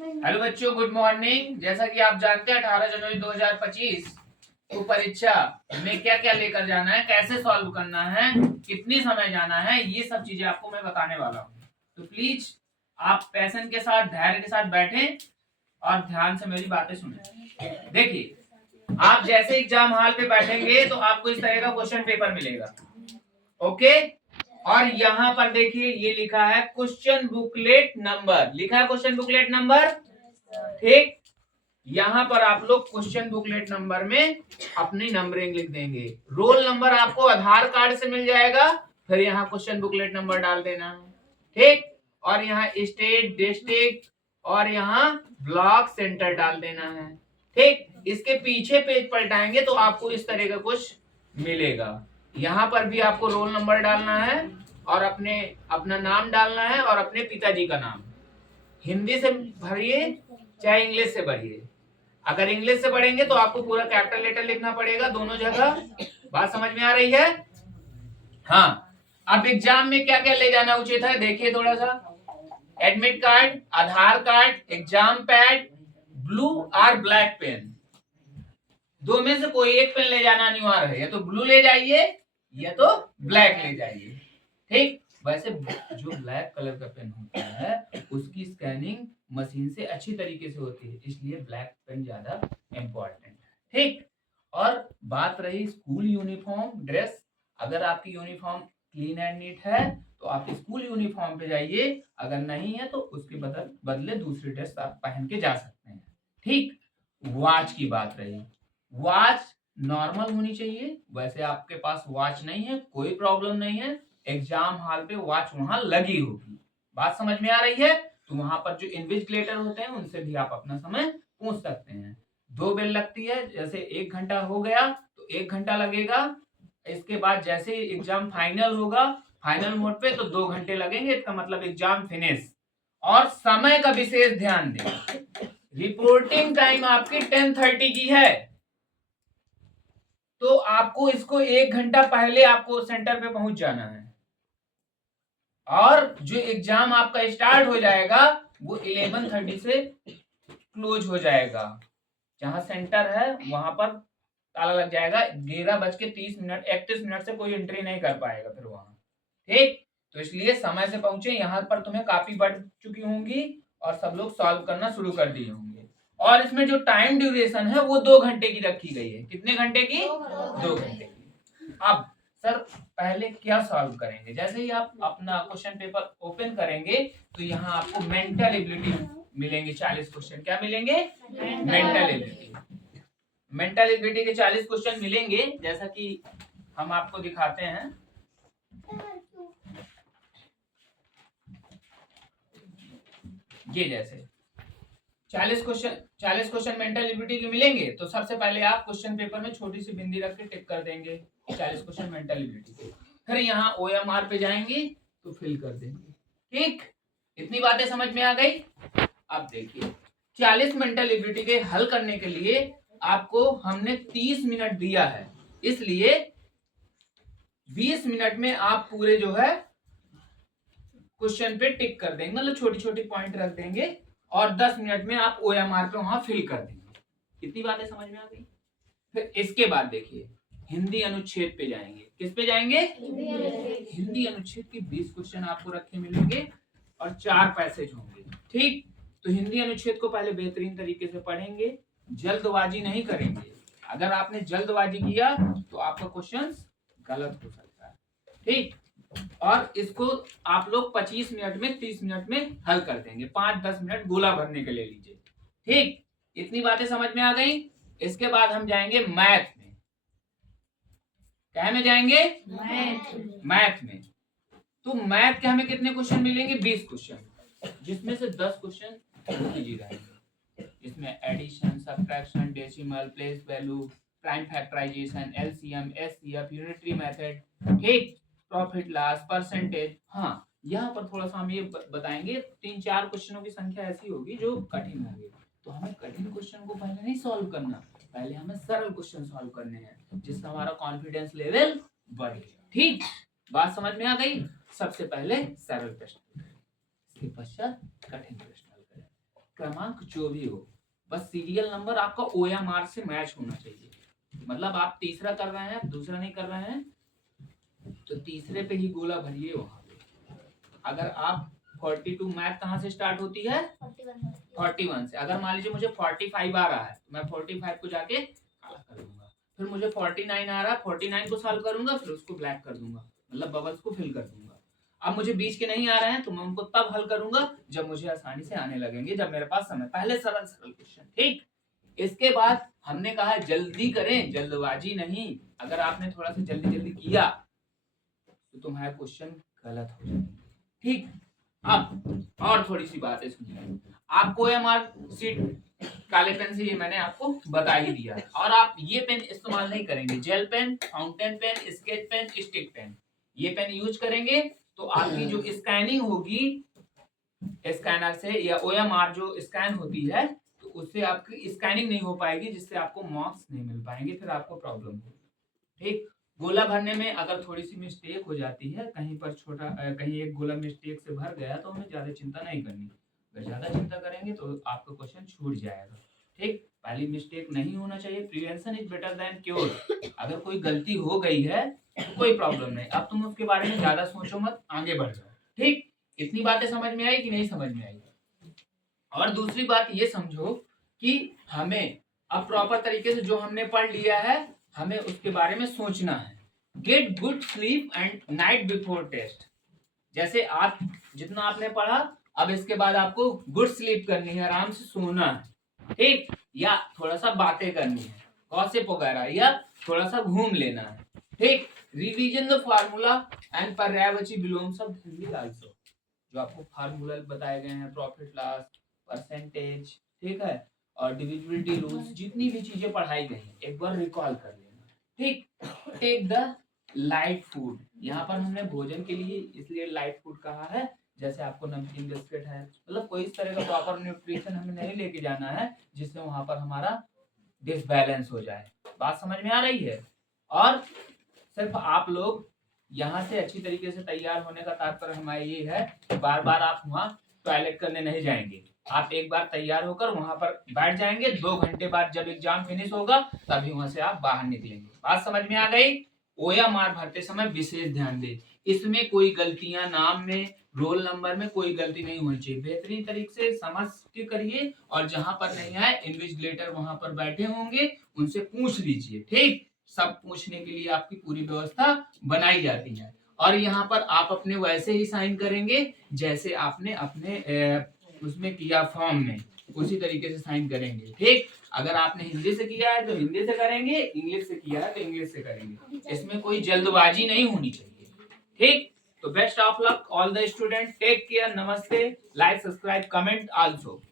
Hello बच्चों, good morning. जैसा कि आप जानते हैं 18 जनवरी 2025 को परीक्षा में क्या क्या लेकर जाना है, कैसे सॉल्व करना है, कितनी समय जाना है, ये सब चीजें आपको मैं बताने वाला हूँ। तो प्लीज आप पैशन के साथ, धैर्य के साथ बैठें और ध्यान से मेरी बातें सुनें। देखिए, आप जैसे एग्जाम हॉल पे बैठेंगे तो आपको इस तरह का क्वेश्चन पेपर मिलेगा। ओके, और यहाँ पर देखिए ये लिखा है क्वेश्चन बुकलेट नंबर, लिखा है क्वेश्चन बुकलेट नंबर। ठीक, यहाँ पर आप लोग क्वेश्चन बुकलेट नंबर में अपनी नंबरिंग लिख देंगे। रोल नंबर आपको आधार कार्ड से मिल जाएगा, फिर यहाँ क्वेश्चन बुकलेट नंबर डाल देना है। ठीक, और यहाँ स्टेट, डिस्ट्रिक्ट और यहाँ ब्लॉक सेंटर डाल देना है। ठीक, इसके पीछे पेज पलटाएंगे तो आपको इस तरह का कुछ मिलेगा। यहाँ पर भी आपको रोल नंबर डालना है और अपना नाम डालना है और अपने पिताजी का नाम। हिंदी से भरिए चाहे इंग्लिश से भरिए। अगर इंग्लिश से पढ़ेंगे तो आपको पूरा कैपिटल लेटर लिखना पड़ेगा दोनों जगह। बात समझ में आ रही है? हाँ, अब एग्जाम में क्या क्या ले जाना उचित है देखिए थोड़ा सा। एडमिट कार्ड, आधार कार्ड, एग्जाम पैड, ब्लू और ब्लैक पेन, दो में से कोई एक पेन ले जाना अनिवार्य है। या तो ब्लू ले जाइए या तो ब्लैक ले जाइए। ठीक, वैसे जो ब्लैक कलर का पेन होता है उसकी स्कैनिंग मशीन से अच्छी तरीके से होती है, इसलिए ब्लैक पेन ज्यादा इंपॉर्टेंट है। ठीक, और बात रही स्कूल यूनिफॉर्म ड्रेस, अगर आपकी यूनिफॉर्म क्लीन एंड नीट है तो आप स्कूल यूनिफॉर्म पे जाइए, अगर नहीं है तो उसके बदले दूसरी ड्रेस आप पहन के जा सकते हैं। ठीक, वॉच की बात रही, वॉच नॉर्मल होनी चाहिए। वैसे आपके पास वॉच नहीं है, कोई प्रॉब्लम नहीं है, एग्जाम हॉल पे वॉच वहां लगी होगी। बात समझ में आ रही है? तो वहां पर जो इन्विजिलेटर होते हैं उनसे भी आप अपना समय पूछ सकते हैं। 2 बेल लगती है, जैसे 1 घंटा हो गया तो 1 घंटा लगेगा। इसके बाद जैसे एग्जाम फाइनल होगा, फाइनल मोड पे, तो 2 घंटे लगेंगे। इसका मतलब एग्जाम फिनिश। और समय का विशेष ध्यान दें, रिपोर्टिंग टाइम आपकी 10:30 की है, तो आपको इसको 1 घंटा पहले आपको सेंटर पे पहुंच जाना है। और जो एग्जाम आपका स्टार्ट हो जाएगा वो 11:30 से क्लोज हो जाएगा। जहां सेंटर है वहां पर ताला लग जाएगा। 11:30 31 से कोई एंट्री नहीं कर पाएगा फिर वहां। ठीक, तो इसलिए समय से पहुंचे। यहाँ पर तुम्हें काफी बढ़ चुकी होंगी और सब लोग सॉल्व करना शुरू कर दिए होंगे। और इसमें जो टाइम ड्यूरेशन है वो 2 घंटे की रखी गई है। कितने घंटे की? 2 घंटे की। अब सर पहले क्या सॉल्व करेंगे? जैसे ही आप अपना क्वेश्चन पेपर ओपन करेंगे तो यहाँ आपको मेंटल एबिलिटी मिलेंगे 40 क्वेश्चन। क्या मिलेंगे? Mental ability. मेंटल एबिलिटी के 40 क्वेश्चन मिलेंगे, जैसा कि हम आपको दिखाते हैं। ये जैसे 40 क्वेश्चन मेंटल एबिलिटी के मिलेंगे, तो सबसे पहले आप क्वेश्चन पेपर में छोटी सी बिंदी रख के टिक कर देंगे 40 क्वेश्चन मेंटल एबिलिटी के। फिर यहाँ OMR पे जाएंगे तो फिल कर देंगे। ठीक, इतनी बातें समझ में आ गई? अब देखिए 40 मेंटल एबिलिटी के हल करने के लिए आपको हमने 30 मिनट दिया है, इसलिए 20 मिनट में आप पूरे जो है क्वेश्चन पे टिक कर देंगे, मतलब छोटी छोटी पॉइंट रख देंगे और 10 मिनट में आप OMR पे वहां फिल कर देंगे। कितनी बातें समझ में आ गई? फिर इसके बाद देखिए हिंदी अनुच्छेद पे जाएंगे। किस पे जाएंगे? हिंदी अनुच्छेद के 20 क्वेश्चन आपको रखे मिलेंगे और 4 पैसेज होंगे। ठीक, तो हिंदी अनुच्छेद को पहले बेहतरीन तरीके से पढ़ेंगे, जल्दबाजी नहीं करेंगे। अगर आपने जल्दबाजी किया तो आपका क्वेश्चन गलत हो सकता है। ठीक, और इसको आप लोग 25 मिनट में 30 मिनट में हल कर देंगे। 5-10 मिनट गोला भरने के ले लीजिए। ठीक, इतनी बातें समझ में आ गई? इसके बाद हम जाएंगे मैथ में। क्या में जाएंगे? मैथ में। तो मैथ के हमें कितने क्वेश्चन मिलेंगे? 20 क्वेश्चन, जिसमें से 10 क्वेश्चन इजी रहेंगे। इसमें addition, subtraction, decimal, place value, prime factorization, LCM, SCF, unitary method, ठीक, प्रॉफिट लॉस, परसेंटेज। हाँ, यहाँ पर थोड़ा सा हम ये बताएंगे 3-4 क्वेश्चनों की संख्या ऐसी होगी जो कठिन होंगे, तो हमें कठिन क्वेश्चन को पहले नहीं सॉल्व करना, पहले हमें सरल क्वेश्चन सॉल्व करने हैं, जिससे हमारा कॉन्फिडेंस लेवल बढ़ेगा। ठीक, बात समझ में आ गई? सबसे पहले सरल प्रश्न, इसके पश्चात कठिन प्रश्न हल करें। क्रमांक जो भी हो, बस सीरियल नंबर आपका OMR से मैच होना चाहिए। मतलब आप तीसरा कर रहे हैं, दूसरा नहीं कर रहे हैं, तो तीसरे पे ही गोला भरिए वहां पे। अगर आप 42 मैथ कहाँ से स्टार्ट होती है? 41 से। अगर मान लीजिए मुझे 45 आ रहा है तो मैं 45 को जाके काला कर दूंगा, फिर मुझे 49 आ रहा है, 49 को सॉल्व करूंगा, फिर उसको ब्लैक कर दूंगा, मतलब बबल्स को फिल कर दूंगा। अब मुझे बीच के नहीं आ रहे हैं तो मैं उनको तब हल करूंगा जब मुझे आसानी से आने लगेंगे, जब मेरे पास समय। पहले सरल सरल क्वेश्चन, ठीक। इसके बाद हमने कहा जल्दी करें, जल्दबाजी नहीं। अगर आपने थोड़ा सा जल्दी जल्दी किया तो तुम्हारा क्वेश्चन गलत हो जाएगा, ठीक। अब और थोड़ी सी बातें सुनिए। आपको OMR शीट काले पेन से, ये मैंने आपको बता ही दिया है। और आप ये पेन इस्तेमाल नहीं करेंगे, gel pen, fountain pen, sketch pen, stick pen, ये पेन यूज करेंगे तो आपकी जो स्कैनिंग होगी स्कैनर से, या OMR जो स्कैन होती है, तो उससे आपकी स्कैनिंग नहीं हो पाएगी, जिससे आपको मार्क्स नहीं मिल पाएंगे, फिर आपको प्रॉब्लम होगी, ठीक। गोला भरने में अगर थोड़ी सी मिस्टेक हो जाती है, कहीं पर छोटा कहीं एक गोला मिस्टेक से भर गया, तो हमें ज्यादा चिंता नहीं करनी। अगर ज्यादा चिंता करेंगे तो आपका क्वेश्चन छूट जाएगा, ठीक। पहली मिस्टेक नहीं होना चाहिए। Prevention is better than cure. अगर कोई गलती हो गई है तो कोई प्रॉब्लम नहीं, अब तुम उसके बारे में ज्यादा सोचो मत, आगे बढ़ जाओ, ठीक। इतनी बातें समझ में आई कि नहीं समझ में आई? और दूसरी बात ये समझो कि हमें अब प्रॉपर तरीके से जो हमने पढ़ लिया है, हमें उसके बारे में सोचना है। Get good sleep and night before test. जैसे आप जितना आपने पढ़ा, अब इसके बाद आपको गुड स्लीप करनी है, आराम से सोना है, ठीक। या थोड़ा सा बातें करनी है, गॉसिप वगैरह, या थोड़ा सा घूम लेना है, ठीक। रिवीजन द फार्मूला एंड पर्यायवाची बिलोंग्स ऑफ हिंदी आल्सो। जो आपको फार्मूला बताए गए हैं, प्रॉफिट लॉस, परसेंटेज, ठीक है, और डिविजिबिलिटी रूल्स, जितनी भी चीजें पढ़ाई गई हैं एक बार रिकॉल कर लेना, ठीक। Take the light food. यहाँ पर हमने भोजन के लिए इसलिए लाइट फूड कहा है, जैसे आपको नमकीन बिस्किट है, मतलब कोई इस तरह का प्रॉपर न्यूट्रिशन हमें नहीं लेके जाना है जिससे वहां पर हमारा डिसबैलेंस हो जाए। बात समझ में आ रही है? और सिर्फ आप लोग यहाँ से अच्छी तरीके से तैयार होने का तात्पर्य हमारा ये है कि बार बार आप वहाँ टॉयलेट करने नहीं जाएंगे। आप एक बार तैयार होकर वहां पर बैठ जाएंगे, 2 घंटे बाद जब एग्जाम फिनिश होगा तभी वहां से आप बाहर निकलेंगे। बात समझ में आ गई? OMR भरते समय विशेष ध्यान दें, इसमें कोई गलतियां, नाम में, रोल नंबर में कोई गलती नहीं होनी चाहिए। बेहतरीन तरीके से समझ के करिए, और जहां पर नहीं आए इन्विजिलेटर वहां पर बैठे होंगे, उनसे पूछ लीजिए, ठीक। सब पूछने के लिए आपकी पूरी व्यवस्था बनाई जाती है। और यहाँ पर आप अपने वैसे ही साइन करेंगे जैसे आपने अपने उसमें किया फॉर्म में, उसी तरीके से साइन करेंगे, ठीक। अगर आपने हिंदी से किया है तो हिंदी से करेंगे, इंग्लिश से किया है तो इंग्लिश से करेंगे। इसमें कोई जल्दबाजी नहीं होनी चाहिए, ठीक। तो best of luck all the student, take care, namaste, like, subscribe, comment also.